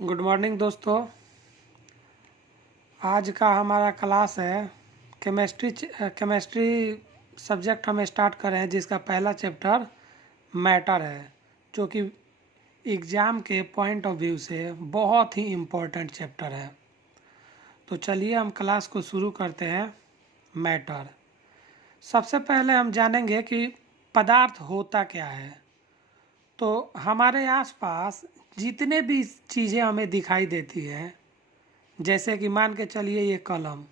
Good morning दोस्तों। आज का हमारा क्लास है केमिस्ट्री सब्जेक्ट हम स्टार्ट कर रहे हैं, जिसका पहला चैप्टर मैटर है, जो कि एग्ज़ाम के पॉइंट ऑफ व्यू से बहुत ही इम्पोर्टेंट चैप्टर है। तो चलिए हम क्लास को शुरू करते हैं। मैटर, सबसे पहले हम जानेंगे कि पदार्थ होता क्या है। तो हमारे आसपास जितने भी चीज़ें हमें दिखाई देती हैं, जैसे कि मान के चलिए ये कलम,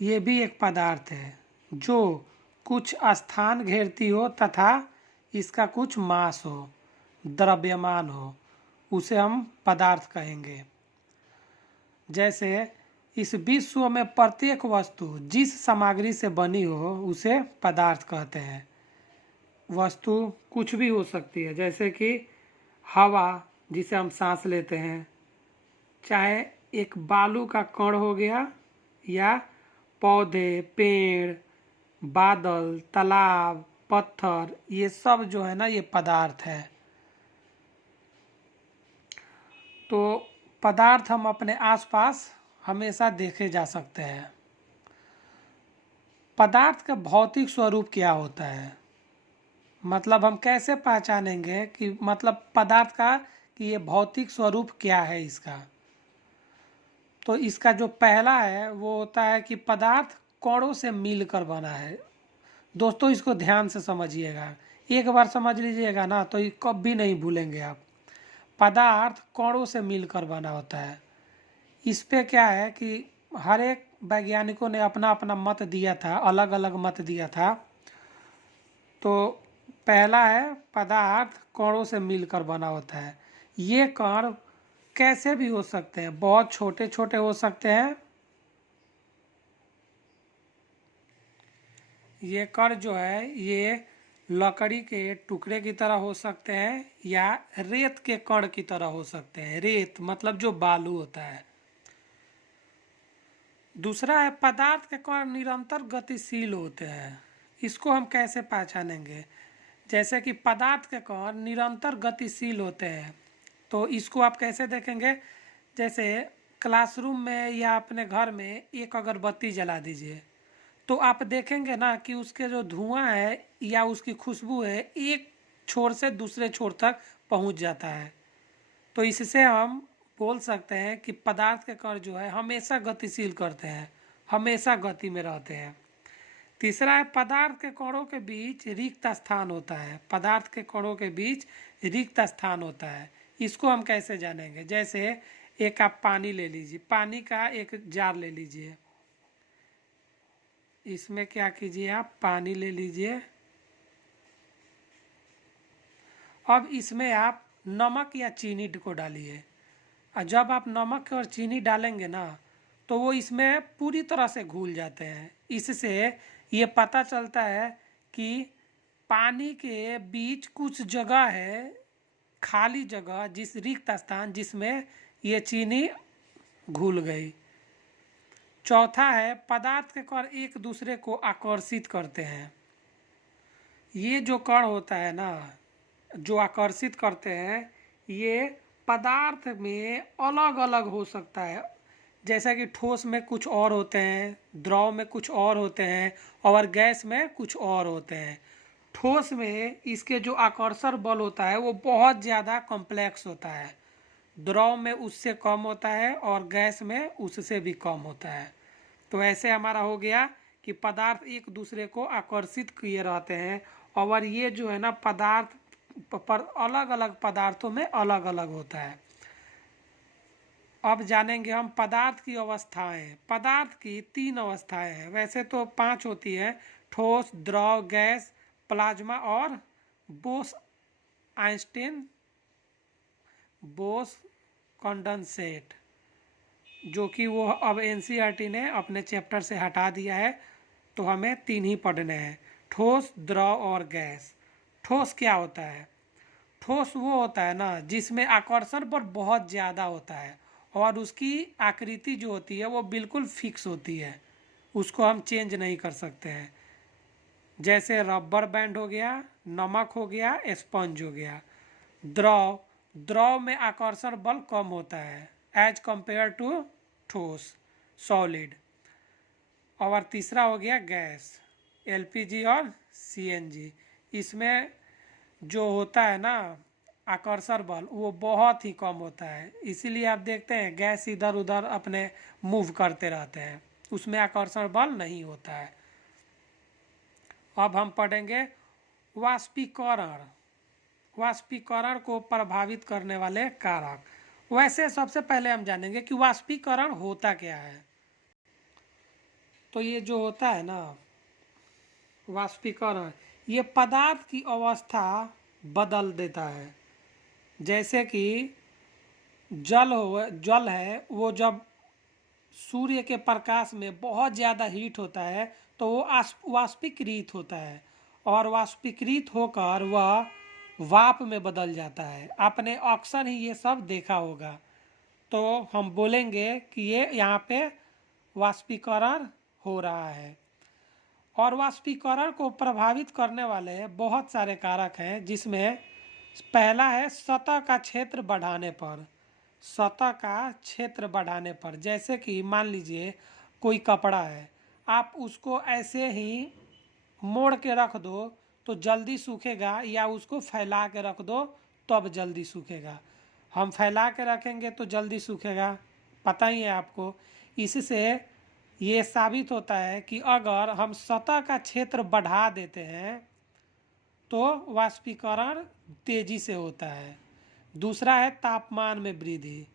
ये भी एक पदार्थ है जो कुछ स्थान घेरती हो तथा इसका कुछ मास हो, द्रव्यमान हो, उसे हम पदार्थ कहेंगे। जैसे इस विश्व में प्रत्येक वस्तु जिस सामग्री से बनी हो उसे पदार्थ कहते हैं। वस्तु कुछ भी हो सकती है, जैसे कि हवा जिसे हम सांस लेते हैं, चाहे एक बालू का कण हो गया, या पौधे, पेड़, बादल, तालाब, पत्थर, ये सब जो है ना, ये पदार्थ है। तो पदार्थ हम अपने आसपास हमेशा देखे जा सकते हैं। पदार्थ का भौतिक स्वरूप क्या होता है, मतलब हम कैसे पहचानेंगे कि मतलब पदार्थ का कि ये भौतिक स्वरूप क्या है इसका। तो इसका जो पहला है वो होता है कि पदार्थ कणों से मिलकर बना है। दोस्तों इसको ध्यान से समझिएगा, एक बार समझ लीजिएगा ना तो ये कभी नहीं भूलेंगे आप। पदार्थ कणों से मिलकर बना होता है। इस पे क्या है कि हर एक वैज्ञानिकों ने अपना अपना मत दिया था, अलग अलग मत दिया था। तो पहला है पदार्थ कणों से मिलकर बना होता है। ये कण कैसे भी हो सकते हैं, बहुत छोटे छोटे हो सकते हैं। ये कण जो है ये लकड़ी के टुकड़े की तरह हो सकते हैं, या रेत के कण की तरह हो सकते हैं। रेत मतलब जो बालू होता है। दूसरा है पदार्थ के कण निरंतर गतिशील होते हैं। इसको हम कैसे पहचानेंगे, जैसे कि पदार्थ के कण निरंतर गतिशील होते हैं, तो इसको आप कैसे देखेंगे। जैसे क्लासरूम में या अपने घर में एक अगरबत्ती जला दीजिए, तो आप देखेंगे ना कि उसके जो धुआं है या उसकी खुशबू है एक छोर से दूसरे छोर तक पहुंच जाता है। तो इससे हम बोल सकते हैं कि पदार्थ के कण जो है हमेशा गतिशील करते हैं, हमेशा गति में रहते हैं। तीसरा है पदार्थ के कणों के बीच रिक्त स्थान होता है। पदार्थ के कणों के बीच रिक्त स्थान होता है, इसको हम कैसे जानेंगे। जैसे एक आप पानी ले लीजिए, पानी का एक जार ले लीजिए, इसमें क्या कीजिए आप पानी ले लीजिए। अब इसमें आप नमक या चीनी को डालिए, और जब आप नमक और चीनी डालेंगे ना तो वो इसमें पूरी तरह से घुल जाते हैं। इससे ये पता चलता है कि पानी के बीच कुछ जगह है, खाली जगह, जिस रिक्त स्थान जिसमें ये चीनी घुल गई। चौथा है पदार्थ के कण एक दूसरे को आकर्षित करते हैं। ये जो कण होता है ना, जो आकर्षित करते हैं, ये पदार्थ में अलग अलग हो सकता है। जैसा कि ठोस में कुछ और होते हैं, द्रव में कुछ और होते हैं, और गैस में कुछ और होते हैं। ठोस में इसके जो आकर्षण बल होता है वो बहुत ज़्यादा कॉम्प्लेक्स होता है, द्रव में उससे कम होता है, और गैस में उससे भी कम होता है। तो ऐसे हमारा हो गया कि पदार्थ एक दूसरे को आकर्षित किए रहते हैं, और ये जो है ना पदार्थ पर अलग अलग पदार्थों में अलग अलग होता है। अब जानेंगे हम पदार्थ की अवस्थाएं। पदार्थ की 3 अवस्थाएं हैं, वैसे तो 5 होती है: ठोस, द्रव, गैस, प्लाज्मा और बोस आइंस्टीन बोस कंडेंसेट, जो कि वो अब एनसीईआरटी ने अपने चैप्टर से हटा दिया है। तो हमें 3 ही पढ़ने हैं: ठोस, द्रव और गैस। ठोस क्या होता है? ठोस वो होता है ना जिसमें आकर्षण पर बहुत ज़्यादा होता है, और उसकी आकृति जो होती है वो बिल्कुल फिक्स होती है, उसको हम चेंज नहीं कर सकते हैं। जैसे रबर बैंड हो गया, नमक हो गया, स्पंज हो गया। द्रव द्रव में आकर्षण बल कम होता है एज कंपेयर टू ठोस सॉलिड। और तीसरा हो गया गैस, एलपीजी और सीएनजी। इसमें जो होता है ना आकर्षण बल वो बहुत ही कम होता है, इसीलिए आप देखते हैं गैस इधर उधर अपने मूव करते रहते हैं, उसमें आकर्षण बल नहीं होता है। अब हम पढ़ेंगे वाष्पीकरण। वाष्पीकरण को प्रभावित करने वाले कारक। वैसे सबसे पहले हम जानेंगे कि वाष्पीकरण होता क्या है। तो ये जो होता है ना वाष्पीकरण, ये पदार्थ की अवस्था बदल देता है। जैसे कि जल है वो जब सूर्य के प्रकाश में बहुत ज़्यादा हीट होता है तो वो वाष्पीकृत होता है, और वाष्पीकृत होकर वह वाप में बदल जाता है। आपने अक्सर ही ये सब देखा होगा। तो हम बोलेंगे कि ये यहाँ पे वाष्पीकरण हो रहा है। और वाष्पीकरण को प्रभावित करने वाले बहुत सारे कारक हैं, जिसमें पहला है सतह का क्षेत्र बढ़ाने पर। सतह का क्षेत्र बढ़ाने पर, जैसे कि मान लीजिए कोई कपड़ा है, आप उसको ऐसे ही मोड़ के रख दो तो जल्दी सूखेगा, या उसको फैला के रख दो तब जल्दी सूखेगा। हम फैला के रखेंगे तो जल्दी सूखेगा, पता ही है आपको। इससे ये साबित होता है कि अगर हम सतह का क्षेत्र बढ़ा देते हैं तो वाष्पीकरण तेजी से होता है। दूसरा है तापमान में वृद्धि।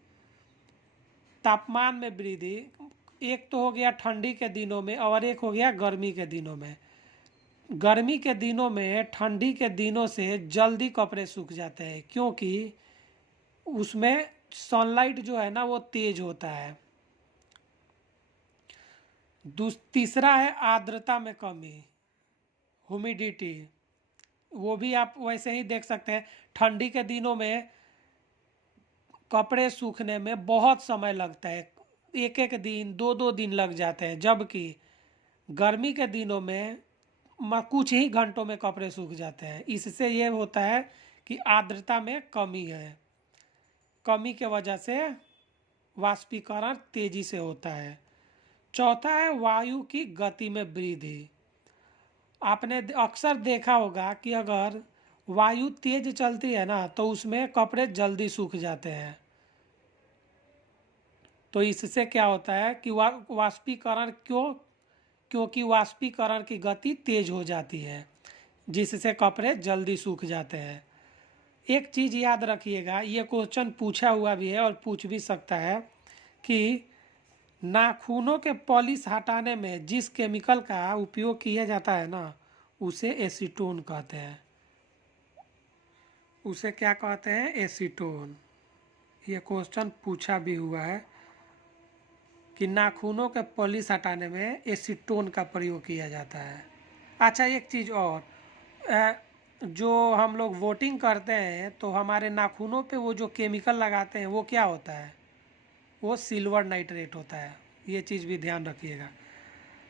तापमान में वृद्धि एक तो हो गया ठंडी के दिनों में और एक हो गया गर्मी के दिनों में। गर्मी के दिनों में ठंडी के दिनों से जल्दी कपड़े सूख जाते हैं, क्योंकि उसमें सनलाइट जो है ना वो तेज होता है। तीसरा है आर्द्रता में कमी, ह्यूमिडिटी। वो भी आप वैसे ही देख सकते हैं, ठंडी के दिनों में कपड़े सूखने में बहुत समय लगता है, एक एक दिन दो दो दिन लग जाते हैं, जबकि गर्मी के दिनों में कुछ ही घंटों में कपड़े सूख जाते हैं। इससे ये होता है कि आर्द्रता में कमी है, कमी के वजह से वाष्पीकरण तेजी से होता है। चौथा है वायु की गति में वृद्धि। आपने अक्सर देखा होगा कि अगर वायु तेज चलती है ना तो उसमें कपड़े जल्दी सूख जाते हैं। तो इससे क्या होता है कि वाष्पीकरण क्योंकि वाष्पीकरण की गति तेज हो जाती है, जिससे कपड़े जल्दी सूख जाते हैं। एक चीज़ याद रखिएगा, ये क्वेश्चन पूछा हुआ भी है और पूछ भी सकता है कि नाखूनों के पॉलिश हटाने में जिस केमिकल का उपयोग किया जाता है ना उसे एसीटोन कहते हैं। उसे क्या कहते हैं? एसीटोन। ये क्वेश्चन पूछा भी हुआ है कि नाखूनों के पॉलिश हटाने में एसीटोन का प्रयोग किया जाता है। अच्छा, एक चीज़ और, जो हम लोग वोटिंग करते हैं तो हमारे नाखूनों पे वो जो केमिकल लगाते हैं वो क्या होता है? वो सिल्वर नाइट्रेट होता है। ये चीज़ भी ध्यान रखिएगा।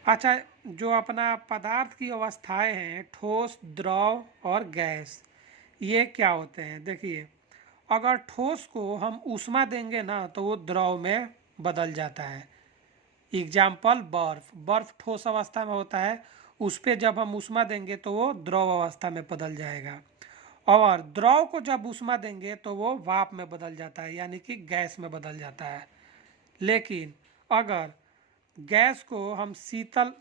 अच्छा, जो अपना पदार्थ की अवस्थाएं हैं ठोस, द्रव और गैस, ये क्या होते हैं? देखिए, अगर ठोस को हम ऊष्मा देंगे ना तो वो द्रव में बदल जाता है। एग्जाम्पल बर्फ। बर्फ ठोस अवस्था में होता है, उस पर जब हम ऊष्मा देंगे तो वो द्रव अवस्था में बदल जाएगा। और द्रव को जब ऊष्मा देंगे तो वो वाष्प में बदल जाता है, यानी कि गैस में बदल जाता है। लेकिन अगर गैस को हम शीतल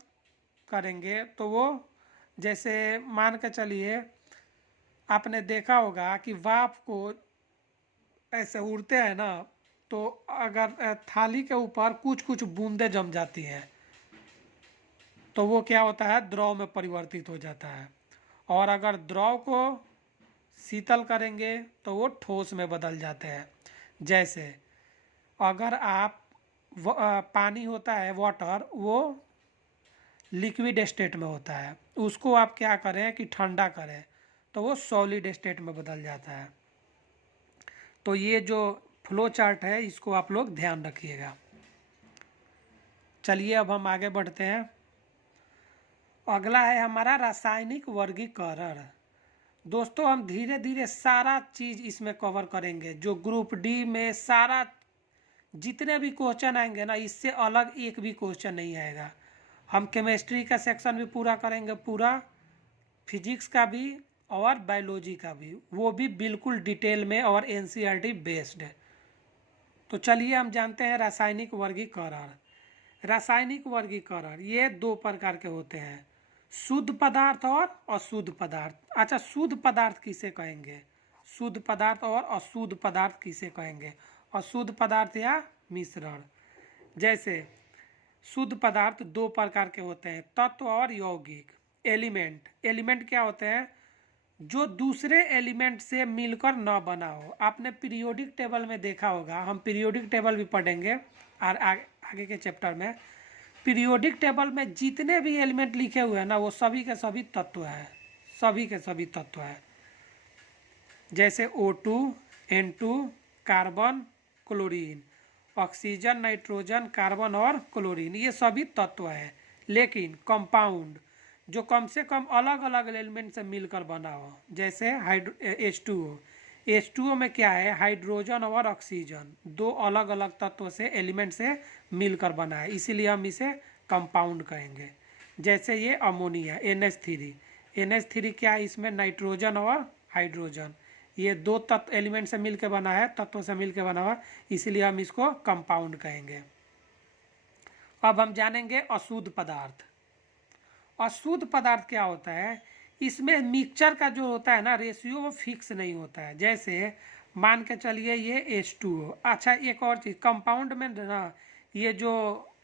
करेंगे तो वो, जैसे मान के चलिए आपने देखा होगा कि वाष्प को ऐसे उड़ते हैं ना, तो अगर थाली के ऊपर कुछ कुछ बूंदें जम जाती हैं तो वो क्या होता है? द्रव में परिवर्तित हो जाता है। और अगर द्रव को शीतल करेंगे तो वो ठोस में बदल जाते हैं। जैसे अगर आप पानी होता है वाटर, वो लिक्विड स्टेट में होता है, उसको आप क्या करें कि ठंडा करें तो वो सॉलिड स्टेट में बदल जाता है। तो ये जो फ्लो चार्ट है इसको आप लोग ध्यान रखिएगा। चलिए अब हम आगे बढ़ते हैं। अगला है हमारा रासायनिक वर्गीकरण। दोस्तों हम धीरे धीरे सारा चीज़ इसमें कवर करेंगे, जो ग्रुप डी में सारा जितने भी क्वेश्चन आएंगे ना, इससे अलग एक भी क्वेश्चन नहीं आएगा। हम केमिस्ट्री का सेक्शन भी पूरा करेंगे, पूरा फिजिक्स का भी और बायोलॉजी का भी, वो भी बिल्कुल डिटेल में और एनसीईआरटी बेस्ड है। तो चलिए हम जानते हैं रासायनिक वर्गीकरण। रासायनिक वर्गीकरण ये दो प्रकार के होते हैं, शुद्ध पदार्थ और अशुद्ध पदार्थ। अच्छा, शुद्ध पदार्थ किसे कहेंगे, शुद्ध पदार्थ और अशुद्ध पदार्थ किसे कहेंगे, अशुद्ध पदार्थ या मिश्रण। जैसे शुद्ध पदार्थ दो प्रकार के होते हैं, तत्व और यौगिक। एलिमेंट, एलिमेंट क्या होते हैं, जो दूसरे एलिमेंट से मिलकर न बना हो। आपने पीरियोडिक टेबल में देखा होगा, हम पीरियोडिक टेबल भी पढ़ेंगे और आगे के चैप्टर में। पीरियोडिक टेबल में जितने भी एलिमेंट लिखे हुए हैं ना, वो सभी के सभी तत्व हैं, सभी के सभी तत्व हैं। जैसे O2, N2, carbon, chlorine, oxygen, nitrogen, carbon और क्लोरीन, ये सभी तत्व हैं। लेकिन कंपाउंड जो कम से कम अलग अलग एलिमेंट से मिलकर बना हो, जैसे H2O। H2O में क्या है, हाइड्रोजन और ऑक्सीजन, दो अलग अलग तत्व से एलिमेंट से मिलकर बना है, इसीलिए हम इसे कंपाउंड कहेंगे। जैसे ये अमोनिया NH3, NH3 क्या है, इसमें नाइट्रोजन और हाइड्रोजन, ये दो तत्व एलिमेंट से मिलकर बना है, तत्व से मिलकर बना हुआ, इसीलिए हम इसको कंपाउंड कहेंगे। अब हम जानेंगे अशुद्ध पदार्थ। अशुद्ध पदार्थ क्या होता है, इसमें मिक्सचर का जो होता है ना रेशियो, वो फिक्स नहीं होता है। जैसे मान के चलिए ये H2O। अच्छा, एक और चीज़, कंपाउंड में ना ये जो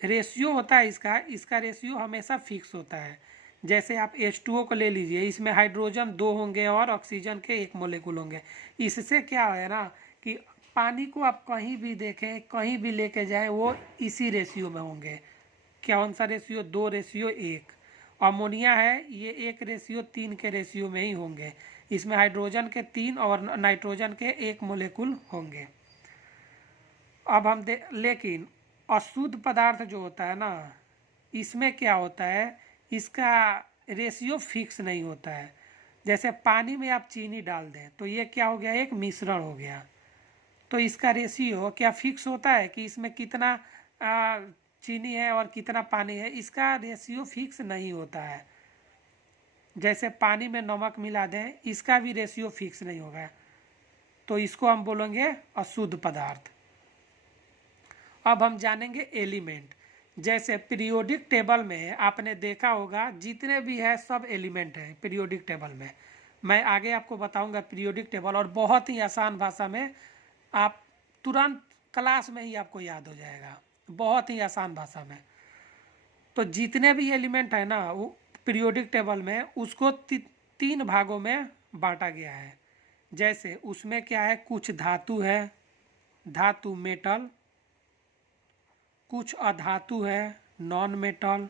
रेशियो होता है इसका रेशियो हमेशा फिक्स होता है। जैसे आप H2O को ले लीजिए, इसमें हाइड्रोजन 2 होंगे और ऑक्सीजन के 1 मोलेकुल होंगे। इससे क्या है ना कि पानी को आप कहीं भी देखें, कहीं भी लेके जाएं, वो इसी रेशियो में होंगे। कौन सा रेशियो, 2:1। अमोनिया है, ये 1:3 के रेशियो में ही होंगे। इसमें हाइड्रोजन के 3 और नाइट्रोजन के 1 मोलेकुल होंगे। अब हम लेकिन अशुद्ध पदार्थ जो होता है ना, इसमें क्या होता है, इसका रेशियो फिक्स नहीं होता है। जैसे पानी में आप चीनी डाल दें तो ये क्या हो गया, एक मिश्रण हो गया। तो इसका रेशियो क्या फिक्स होता है कि इसमें कितना चीनी है और कितना पानी है, इसका रेशियो फिक्स नहीं होता है। जैसे पानी में नमक मिला दें, इसका भी रेशियो फिक्स नहीं होगा, तो इसको हम बोलेंगे अशुद्ध पदार्थ। अब हम जानेंगे एलिमेंट। जैसे पीरियोडिक टेबल में आपने देखा होगा, जितने भी है सब एलिमेंट हैं पीरियोडिक टेबल में। मैं आगे आपको बताऊंगा पीरियोडिक टेबल, और बहुत ही आसान भाषा में, आप तुरंत क्लास में ही आपको याद हो जाएगा, बहुत ही आसान भाषा में। तो जितने भी एलिमेंट है ना, वो पीरियोडिक टेबल में उसको 3 भागों में बांटा गया है। जैसे उसमें क्या है, कुछ धातु है, धातु मेटल, कुछ अधातु है नॉन मेटल,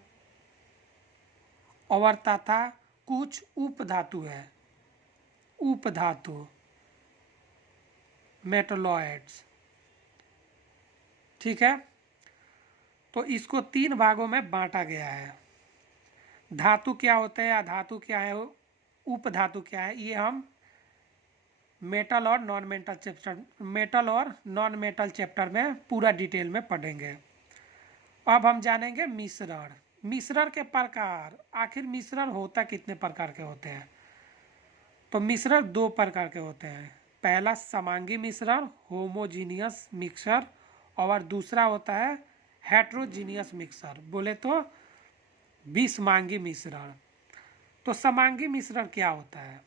और तथा कुछ उपधातु है, उपधातु मेटलॉइड्स। ठीक है, तो इसको 3 भागों में बांटा गया है। धातु क्या होते हैं, अधातु क्या है, उपधातु क्या है, ये हम मेटल और नॉन मेटल चैप्टर में पूरा डिटेल में पढ़ेंगे। अब हम जानेंगे मिश्रण। मिश्रण के प्रकार, आखिर मिश्रण होता कितने प्रकार के होते हैं। तो मिश्रण 2 प्रकार के होते हैं। पहला समांगी मिश्रण, होमोजीनियस मिक्सर, और दूसरा होता है हेट्रोजीनियस मिक्सर, बोले तो विषमांगी मिश्रण। तो समांगी मिश्रण क्या होता है,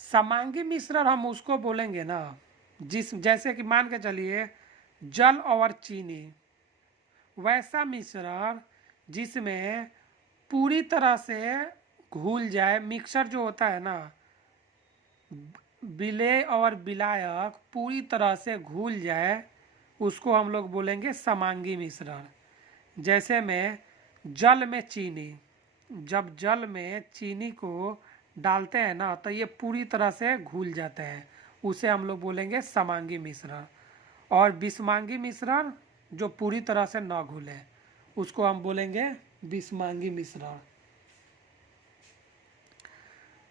समांगी मिश्रण हम उसको बोलेंगे ना, जैसे कि मान के चलिए जल और चीनी, वैसा मिश्रण जिसमें पूरी तरह से घुल जाए, मिक्सर जो होता है ना, विलेय और विलायक पूरी तरह से घुल जाए, उसको हम लोग बोलेंगे समांगी मिश्रण। जैसे में जल में चीनी, जब जल में चीनी को डालते हैं ना, तो ये पूरी तरह से घुल जाते हैं, उसे हम लोग बोलेंगे समांगी मिश्रण। और विषमांगी मिश्रण जो पूरी तरह से न घुले, उसको हम बोलेंगे विषमांगी मिश्रण।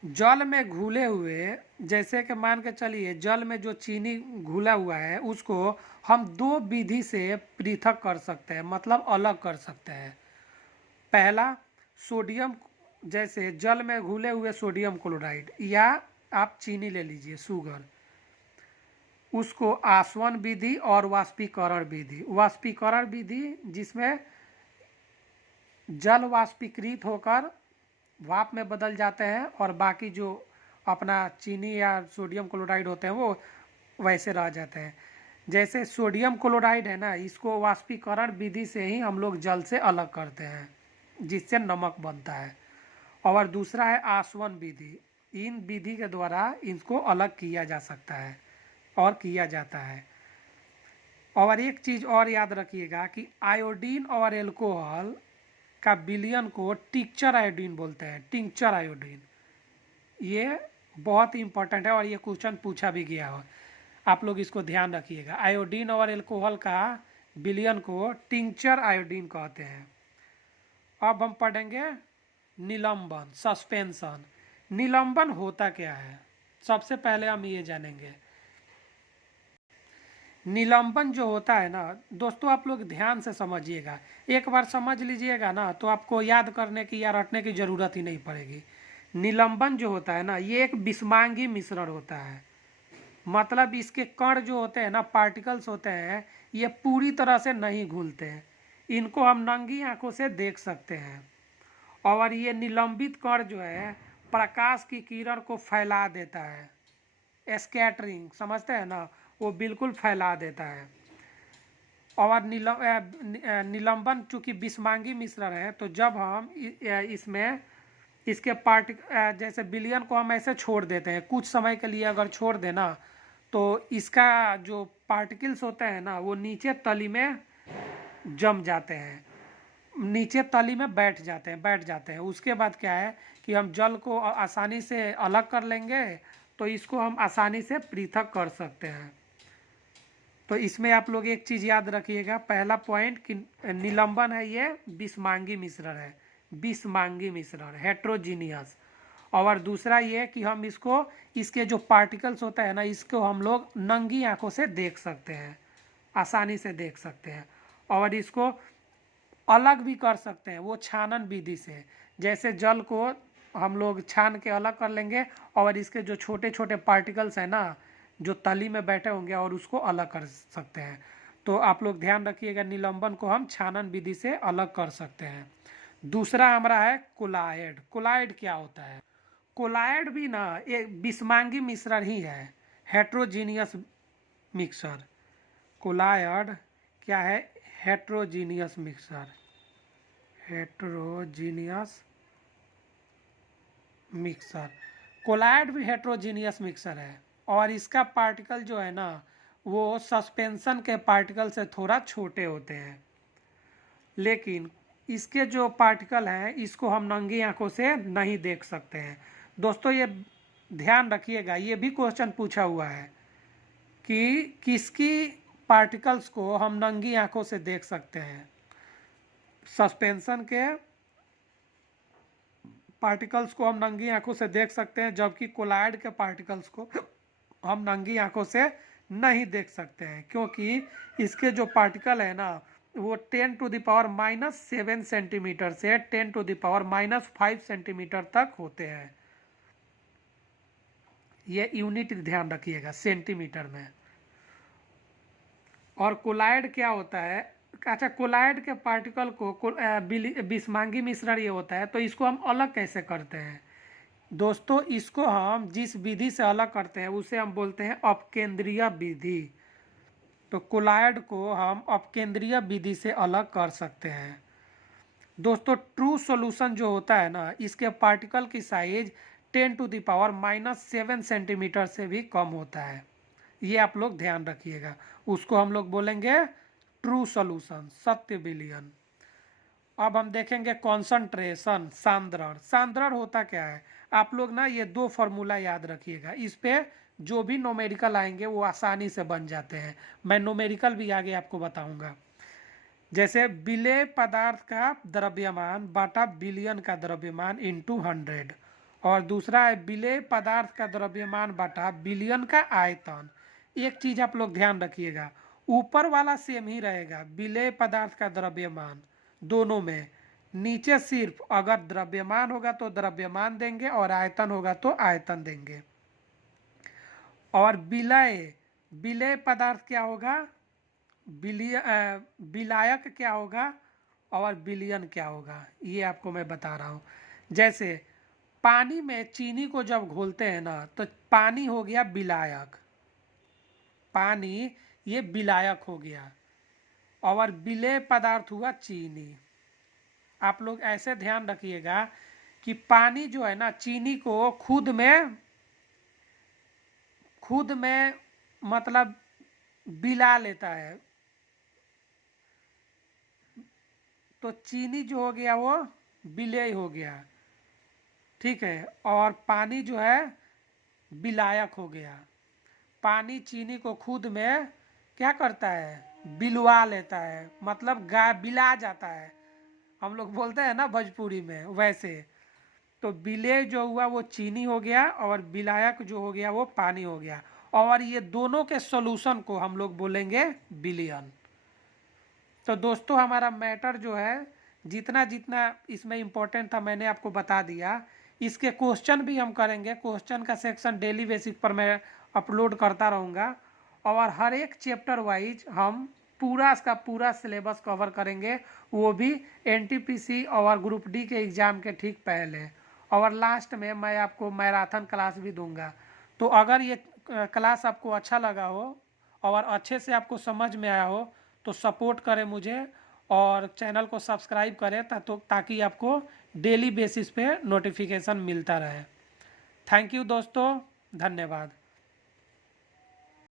जल में घुले हुए, जैसे कि मान के चलिए जल में जो चीनी घुला हुआ है उसको हम दो विधि से पृथक कर सकते हैं, मतलब अलग कर सकते हैं। पहला, सोडियम, जैसे जल में घुले हुए सोडियम क्लोराइड, या आप चीनी ले लीजिए, शुगर, उसको आसवन विधि और वाष्पीकरण विधि। वाष्पीकरण विधि जिसमें जल वाष्पीकृत होकर भाप में बदल जाते हैं और बाकी जो अपना चीनी या सोडियम क्लोराइड होते हैं वो वैसे रह जाते हैं। जैसे सोडियम क्लोराइड है ना, इसको वाष्पीकरण विधि से ही हम लोग जल से अलग करते हैं, जिससे नमक बनता है। और दूसरा है आसवन विधि। इन विधि के द्वारा इनको अलग किया जा सकता है और किया जाता है। और एक चीज़ और याद रखिएगा कि आयोडीन और एल्कोहल का विलयन को टिंचर आयोडीन बोलते हैं, टिंचर आयोडीन। ये बहुत ही इंपॉर्टेंट है और ये क्वेश्चन पूछा भी गया हो, आप लोग इसको ध्यान रखिएगा। आयोडीन और एल्कोहल का विलयन को टिंचर आयोडीन कहते हैं। अब हम पढ़ेंगे निलंबन, सस्पेंशन। निलंबन होता क्या है, सबसे पहले हम ये जानेंगे। निलंबन जो होता है ना दोस्तों, आप लोग ध्यान से समझिएगा, एक बार समझ लीजिएगा ना तो आपको याद करने की या रटने की ज़रूरत ही नहीं पड़ेगी। निलंबन जो होता है ना, ये एक विषमांगी मिश्रण होता है। मतलब इसके कण जो होते हैं ना, पार्टिकल्स होते हैं, ये पूरी तरह से नहीं घुलते हैं। इनको हम नंगी आंखों से देख सकते हैं। और ये निलंबित कण जो है प्रकाश की किरण को फैला देता है, स्कैटरिंग समझते हैं ना, वो बिल्कुल फैला देता है। और निलंबन चूंकि विषमांगी मिश्रण है, तो जब हम इसमें इसके जैसे विलयन को हम ऐसे छोड़ देते हैं, कुछ समय के लिए अगर छोड़ देना, तो इसका जो पार्टिकल्स होते हैं ना वो नीचे तली में जम जाते हैं, नीचे तली में बैठ जाते हैं। उसके बाद क्या है कि हम जल को आसानी से अलग कर लेंगे, तो इसको हम आसानी से पृथक कर सकते हैं। तो इसमें आप लोग एक चीज़ याद रखिएगा, पहला पॉइंट कि निलंबन है ये विषमांगी मिश्रण है, विषमांगी मिश्रण, हेट्रोजीनियस। और दूसरा ये कि हम इसको, इसके जो पार्टिकल्स होता है ना, इसको हम लोग नंगी आंखों से देख सकते हैं, आसानी से देख सकते हैं। और इसको अलग भी कर सकते हैं वो छानन विधि से। जैसे जल को हम लोग छान के अलग कर लेंगे और इसके जो छोटे छोटे पार्टिकल्स हैं ना जो तली में बैठे होंगे, और उसको अलग कर सकते हैं। तो आप लोग ध्यान रखिएगा, निलंबन को हम छानन विधि से अलग कर सकते हैं। दूसरा हमारा है कोलायड। कोलायड क्या होता है? कोलायड भी ना एक विषमांगी मिश्रण ही है, हेट्रोजीनियस मिक्सर। कोलायड क्या है? Heterogeneous mixture, heterogeneous mixture. Colloid भी हेट्रोजीनियस मिक्सर है और इसका पार्टिकल जो है ना वो सस्पेंशन के पार्टिकल से थोड़ा छोटे होते हैं, लेकिन इसके जो पार्टिकल हैं इसको हम नंगी आंखों से नहीं देख सकते हैं। दोस्तों ये ध्यान रखिएगा, ये भी क्वेश्चन पूछा हुआ है कि किसकी पार्टिकल्स को हम नंगी आंखों से देख सकते हैं। सस्पेंशन के पार्टिकल्स को हम नंगी आंखों से देख सकते हैं, जबकि कोलायड के पार्टिकल्स को हम नंगी आंखों से नहीं देख सकते हैं, क्योंकि इसके जो पार्टिकल है ना वो 10⁻⁻7 सेंटीमीटर से 10⁻⁻5 सेंटीमीटर तक होते हैं। ये यूनिट ध्यान रखिएगा, सेंटीमीटर में। और कोलायड क्या होता है? अच्छा, कोलायड के पार्टिकल को विषमांगी मिश्रण ये होता है, तो इसको हम अलग कैसे करते हैं? दोस्तों इसको हम जिस विधि से अलग करते हैं उसे हम बोलते हैं अपकेंद्रीय विधि। तो कोलायड को हम अपकेंद्रीय विधि से अलग कर सकते हैं। दोस्तों ट्रू सॉल्यूशन जो होता है ना, इसके पार्टिकल की साइज 10⁻⁻7 सेंटीमीटर से भी कम होता है, ये आप लोग ध्यान रखिएगा। उसको हम लोग बोलेंगे ट्रू सॉल्यूशन, सत्य विलयन। अब हम देखेंगे कॉन्सेंट्रेशन, सांद्रण। सांद्रण होता क्या है? आप लोग ना ये दो फॉर्मूला याद रखिएगा, इस पे जो भी न्यूमेरिकल आएंगे वो आसानी से बन जाते हैं। मैं न्यूमेरिकल भी आगे आपको बताऊंगा। जैसे विलेय पदार्थ का द्रव्यमान बटा विलयन का द्रव्यमान इंटू 100, और दूसरा है विलेय पदार्थ का द्रव्यमान बटा विलयन का आयतन। एक चीज आप लोग ध्यान रखिएगा, ऊपर वाला सेम ही रहेगा, विलेय पदार्थ का द्रव्यमान दोनों में। नीचे सिर्फ अगर द्रव्यमान होगा तो द्रव्यमान देंगे और आयतन होगा तो आयतन देंगे। और विलय, विलेय पदार्थ क्या होगा, विलायक क्या होगा और विलयन क्या होगा, ये आपको मैं बता रहा हूँ। जैसे पानी में चीनी को जब घोलते हैं ना तो पानी हो गया विलायक, पानी ये विलायक हो गया, और विलेय पदार्थ हुआ चीनी। आप लोग ऐसे ध्यान रखिएगा कि पानी जो है ना चीनी को खुद में मतलब बिला लेता है, तो चीनी जो हो गया वो विलेय हो गया, ठीक है। और पानी जो है विलायक हो गया। पानी चीनी को खुद में क्या करता है, बिलवा लेता है, मतलब बिला जाता है, हम लोग बोलते हैं ना भोजपुरी में वैसे। तो विलेय जो हुआ वो चीनी हो गया और विलायक जो हो गया वो पानी हो गया, और ये दोनों के सॉल्यूशन को हम लोग बोलेंगे विलयन। तो दोस्तों हमारा मैटर जो है जितना जितना इसमें इम्पोर्टेंट था मैंने आपको बता दिया। इसके क्वेश्चन भी हम करेंगे, क्वेश्चन का सेक्शन डेली बेसिस पर मैं अपलोड करता रहूँगा, और हर एक चैप्टर वाइज हम पूरा इसका पूरा सिलेबस कवर करेंगे, वो भी एनटीपीसी और ग्रुप डी के एग्ज़ाम के ठीक पहले। और लास्ट में मैं आपको मैराथन क्लास भी दूंगा। तो अगर ये क्लास आपको अच्छा लगा हो और अच्छे से आपको समझ में आया हो तो सपोर्ट करें मुझे, और चैनल को सब्सक्राइब करें ताकि आपको डेली बेसिस पे नोटिफिकेशन मिलता रहे। थैंक यू दोस्तों, धन्यवाद।